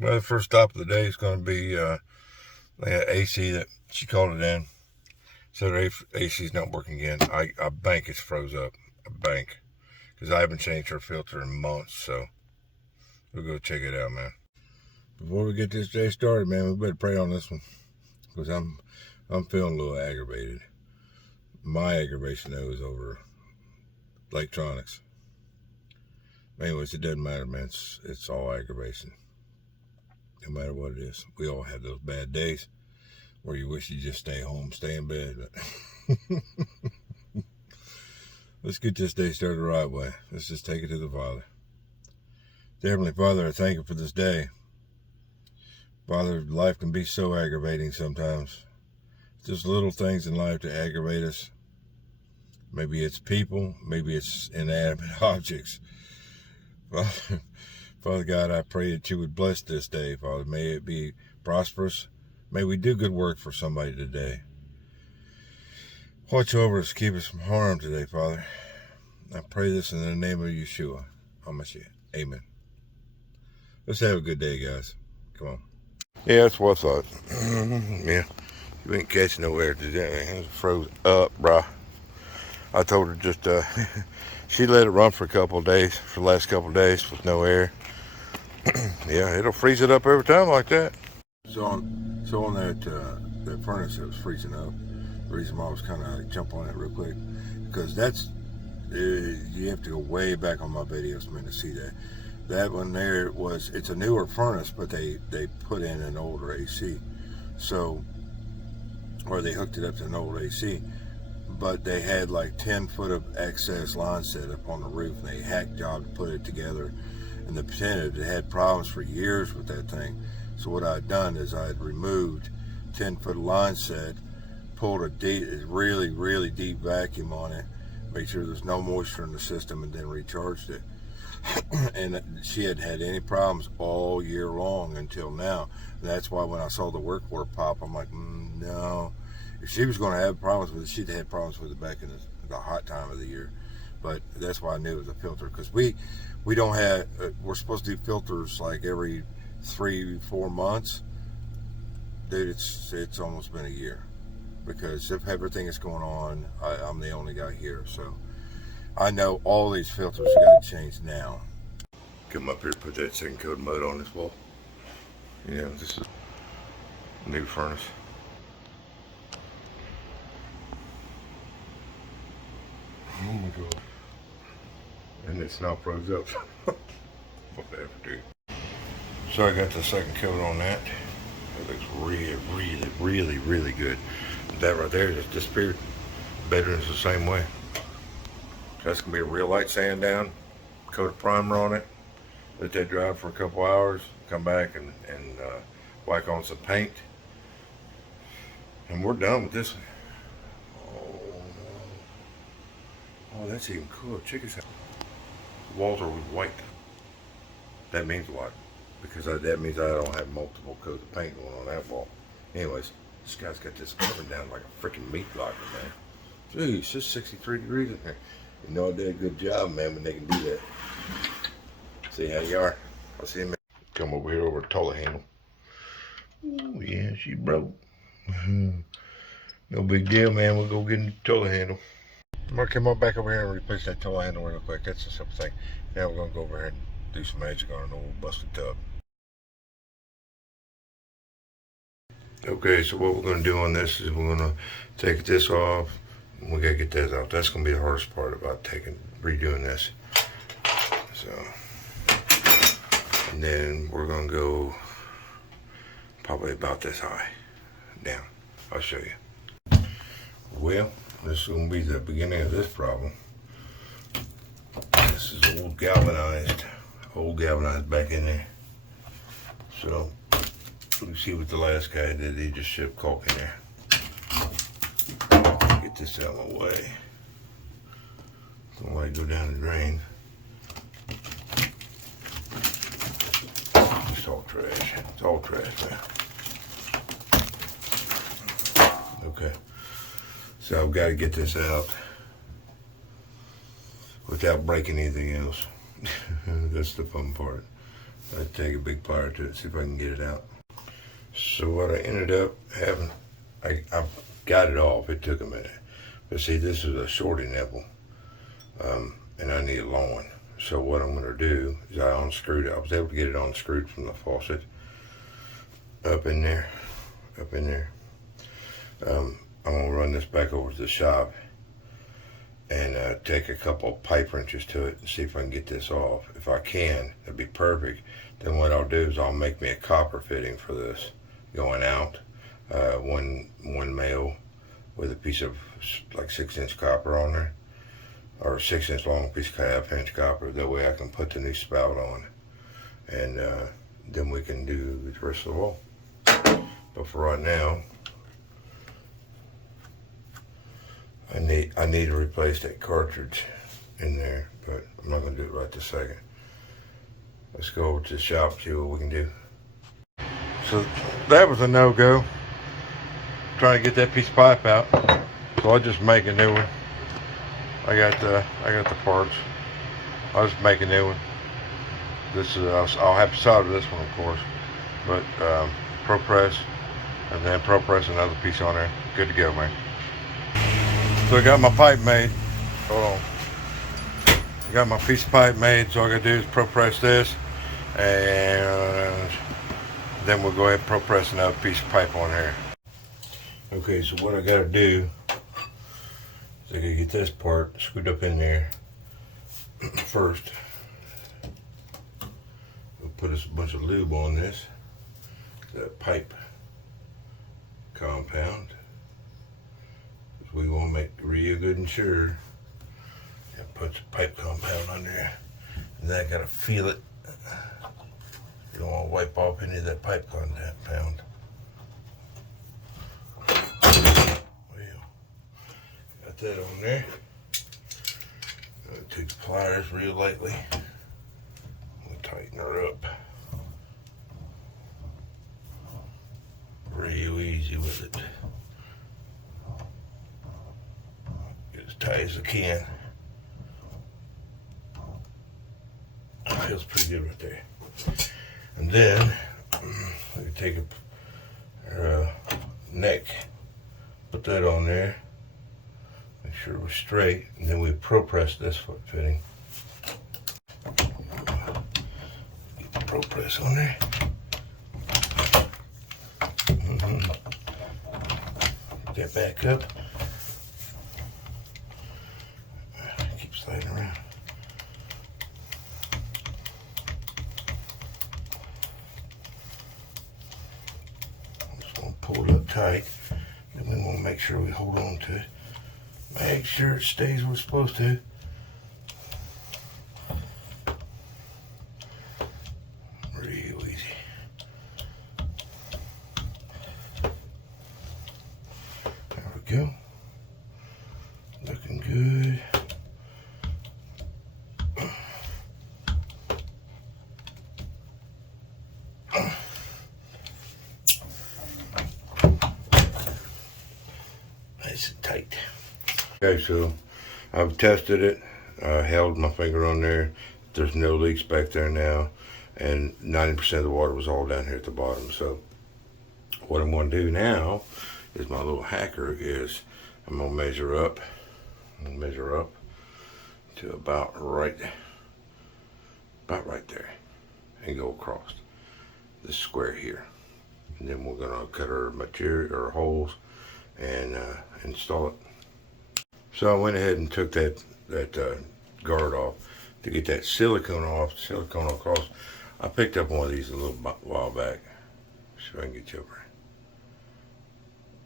Well, the first stop of the day is going to be AC that she called it in. So her AC's not working again. I bank it's froze up. I bank. Because I haven't changed her filter in months, so we'll go check it out, man. Before we get this day started, man, we better pray on this one. Because I'm feeling a little aggravated. My aggravation, though, is over electronics. Anyways, it doesn't matter, man. It's all aggravation. No matter what it is. We all have those bad days where you wish you just stay home, stay in bed. Let's get this day started the right way. Let's just take it to the Father. Dear Heavenly Father, I thank you for this day. Father, life can be so aggravating sometimes. Just little things in life to aggravate us. Maybe it's people, maybe it's inanimate objects. Father God, I pray that you would bless this day, Father. May it be prosperous. May we do good work for somebody today. Watch over us, keep us from harm today, Father. I pray this in the name of Yeshua. Amen. Let's have a good day, guys. Come on. Yeah, that's what I thought. Yeah, you ain't catching no air today. It froze up, brah. I told her just, she let it run for the last couple of days with no air. Yeah, it'll freeze it up every time like that. So on that furnace that was freezing up, the reason why I was kind of jump on it real quick, because you have to go way back on my videos, man, to see that. That one there it's a newer furnace, but they put in an older AC. So, or they hooked it up to an old AC, but they had like 10 foot of excess line set up on the roof, and they hack job to put it together. And the pretended it had problems for years with that thing. So what I had done is I had removed 10 foot line set, pulled a really, really deep vacuum on it, made sure there's no moisture in the system, and then recharged it. And she hadn't had any problems all year long until now. And that's why when I saw the work order pop, I'm like, no. If she was going to have problems with it, she'd had problems with it back in the hot time of the year. But that's why I knew it was a filter, because we don't have, we're supposed to do filters like every 3-4 months. Dude, it's almost been a year, because if everything is going on, I'm the only guy here, so I know all these filters got to change now. Come up here, put that second coat of mud on this wall. Yeah, this is a new furnace. Oh my God. And it's not froze up. Whatever, dude. So I got the second coat on that. It looks really, really, really, really good. That right there just disappeared. Bedroom's the same way. That's gonna be a real light sand down, coat of primer on it, let that dry for a couple hours, come back and whack on some paint, and we're done with this one. Oh, that's even cooler. Check this out. The walls are white. That means a lot, because that means I don't have multiple coats of paint going on that wall. Anyways, this guy's got this oven down like a freaking meat locker, man. Jeez, it's just 63 degrees in here. You know I did a good job, man, when they can do that. See how you are. I'll see you, man. Come over here over the toilet handle. Oh, yeah, she broke. No big deal, man. We'll go get the toilet handle. I'm gonna come back over here and replace that toilet handle real quick. That's a simple thing. Now we're gonna go over here and do some magic on an old busted tub. Okay, so what we're gonna do on this is we're gonna take this off. We gotta get that out. That's gonna be the hardest part about redoing this. So, and then we're gonna go probably about this high down. I'll show you. Well, this is gonna be the beginning of this problem. This is old galvanized back in there. So, you see what the last guy did. He just shipped caulk in there. Get this out of my way. Don't let it go down the drain. It's all trash. It's all trash, man. Okay. So I've got to get this out without breaking anything else. That's the fun part. I'll take a big plier to it, see if I can get it out. So what I ended up having, I've got it off. It took a minute. But see, this is a shorty nipple, and I need a long one. So what I'm going to do is I unscrewed it. I was able to get it unscrewed from the faucet up in there. I'm going to run this back over to the shop and take a couple pipe wrenches to it and see if I can get this off. If I can, that'd be perfect. Then what I'll do is I'll make me a copper fitting for this going out, one male with a piece of like 6-inch copper on there, or a 6-inch long piece of half-inch copper. That way I can put the new spout on, and then we can do the rest of the wall. But for right now, I need to replace that cartridge in there, but I'm not going to do it right this second. Let's go over to the shop, see what we can do. So that was a no-go, trying to get that piece of pipe out. So I'll just make a new one. I got the parts. I'll just make a new one. This is I'll have to solder this one, of course, but pro press, and then pro press another piece on there. Good to go, man. So I got my pipe made. Hold on. I got my piece of pipe made, so all I gotta do is pro press this, and then we'll go ahead and pro press another piece of pipe on there. Okay, so what I gotta do is I gotta get this part screwed up in there first. We'll put a bunch of lube on this, that pipe compound. We want to make real good and sure. Put the pipe compound on there, and then I gotta feel it. You don't want to wipe off any of that pipe compound. Well, got that on there. I'm gonna take the pliers real lightly. We'll tighten her up. Real easy with it. Get as tight as I can. Feels pretty good right there. And then we can take a neck, put that on there, make sure we're straight, and then we pro press this foot fitting. Get the pro press on there. Get back up. Keep sliding around. Pull it up tight, and we want to make sure we hold on to it. Make sure it stays where it's supposed to. Real easy. There we go. Looking good. Nice and tight. Okay, so I've tested it. I held my finger on there. There's no leaks back there now, and 90% of the water was all down here at the bottom. So what I'm going to do now is my little hacker is I'm going to measure up. I'm going to measure up to about right there, and go across this square here. And then we're going to cut our material or holes and install it. So I went ahead and took that guard off to get that silicone across. I picked up one of these a little while back. See if I can get you over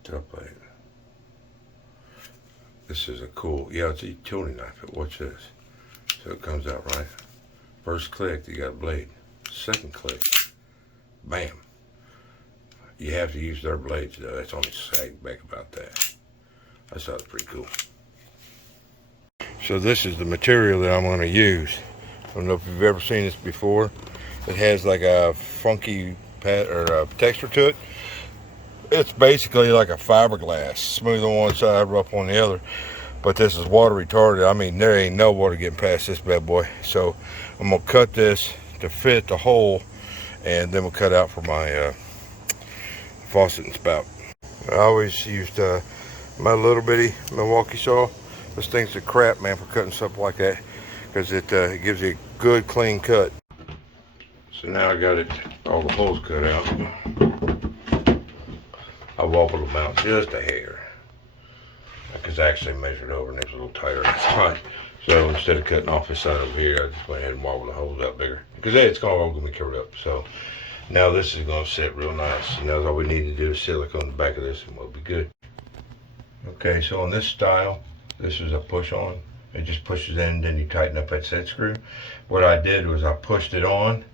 top plate. This is a cool, it's a utility knife. Watch this. So it comes out right. First click, you got a blade. Second click, bam. You have to use their blades though. That's only sag back about that. I thought it was pretty cool. So this is the material that I'm going to use. I don't know if you've ever seen this before. It has like a funky texture to it. It's basically like a fiberglass, smooth on one side, rough on the other. But this is water retardant. I mean, there ain't no water getting past this bad boy. So I'm gonna cut this to fit the hole and then we'll cut out for my faucet and spout. I always used my little bitty Milwaukee saw. This thing's a crap, man, for cutting stuff like that, because it gives you a good clean cut. So now I got all the holes cut out. I wobbled them out just a hair, because I actually measured over and it was a little tighter in the spot. So instead of cutting off this side over here, I just went ahead and wobbled the holes out bigger, because it's all going to be covered up. So now this is going to sit real nice. Now all we need to do is silicone the back of this and we'll be good. Okay, so on this style, this is a push on. It just pushes in, then you tighten up that set screw. What I did was I pushed it on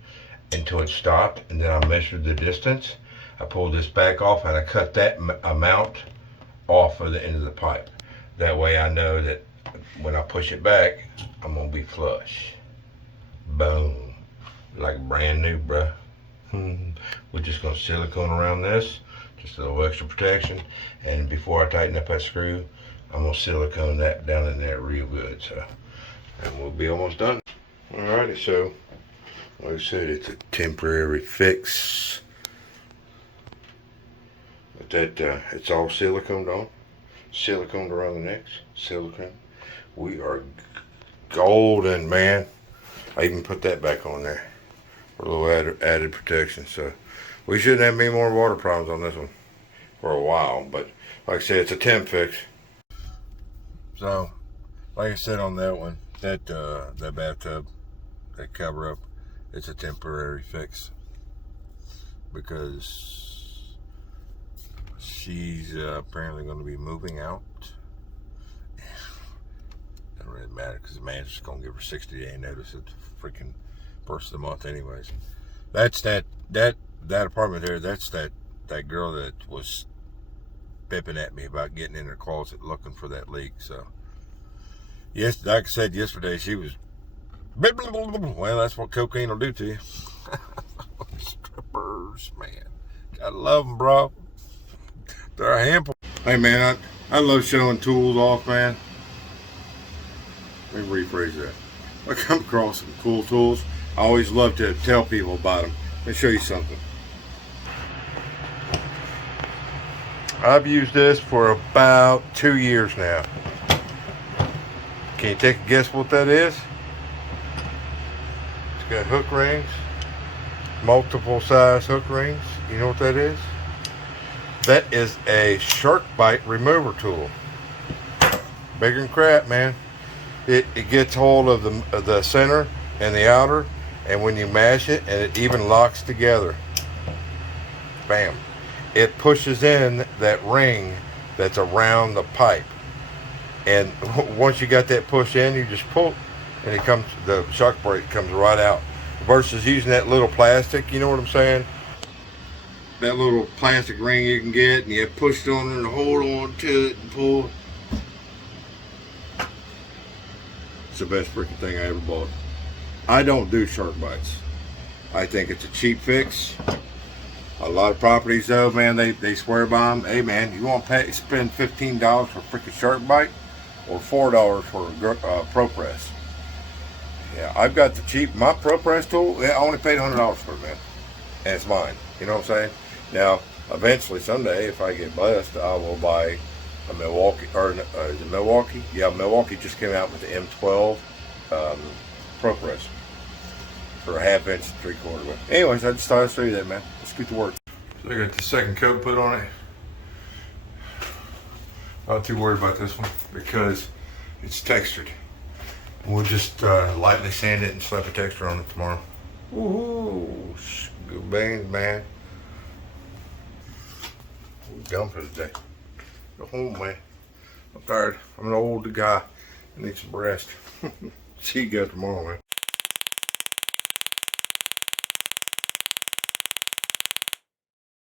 until it stopped, and then I measured the distance. I pulled this back off and I cut that amount off of the end of the pipe. That way I know that when I push it back, I'm gonna be flush. Boom. Like brand new, bruh. We're just gonna silicone around this, just a little extra protection. And before I tighten up that screw, I'm gonna silicone that down in there real good. So, and we'll be almost done. Alrighty, so like I said, it's a temporary fix. But that it's all siliconed on, siliconed around the necks, silicone. We are golden, man. I even put that back on there for a little added protection. So we shouldn't have any more water problems on this one for a while. But like I said, it's a temp fix. So, like I said on that one, that bathtub, that cover up, it's a temporary fix because she's apparently going to be moving out. Doesn't really matter because the manager's just going to give her 60-day notice at the freaking first of the month anyways. That's that apartment there, that's that girl that was pipping at me about getting in her closet looking for that leak. So yes, like I said yesterday, she was, well, that's what cocaine will do to you. Strippers, man, gotta love them, bro. They're a handful. Hey man, I love showing tools off, man. Let me rephrase that. I come across some cool tools, I always love to tell people about them. Let me show you something. I've used this for about 2 years now. Can you take a guess what that is? It's got hook rings, multiple size hook rings. You know what that is? That is a shark bite remover tool. Bigger than crap, man. It gets hold of the center and the outer, and when you mash it, and it even locks together. Bam. It pushes in that ring that's around the pipe, and once you got that push in, you just pull, and it comes. The shock brake comes right out. Versus using that little plastic, you know what I'm saying? That little plastic ring you can get, and you push it on there and hold on to it and pull. It's the best freaking thing I ever bought. I don't do shark bites. I think it's a cheap fix. A lot of properties though, man, they swear by them. Hey man, you want to spend $15 for a freaking shark bite or $4 for a Pro Press? Yeah, I've got the cheap, my Pro Press tool, I only paid $100 for it, man. And it's mine, you know what I'm saying? Now, eventually, someday, if I get blessed, I will buy a Milwaukee, or is it Milwaukee? Yeah, Milwaukee just came out with the M12 Pro Press for a 1/2 inch, 3/4 inch. Anyways, I just thought I'd show you that, man. Let's get to work. So I got the second coat put on it. Not too worried about this one because it's textured. We'll just lightly sand it and slap a texture on it tomorrow. Woohoo! Good bangs, man. We're done for the day. Go home, man. I'm tired. I'm an old guy. I need some rest. See you guys tomorrow, man.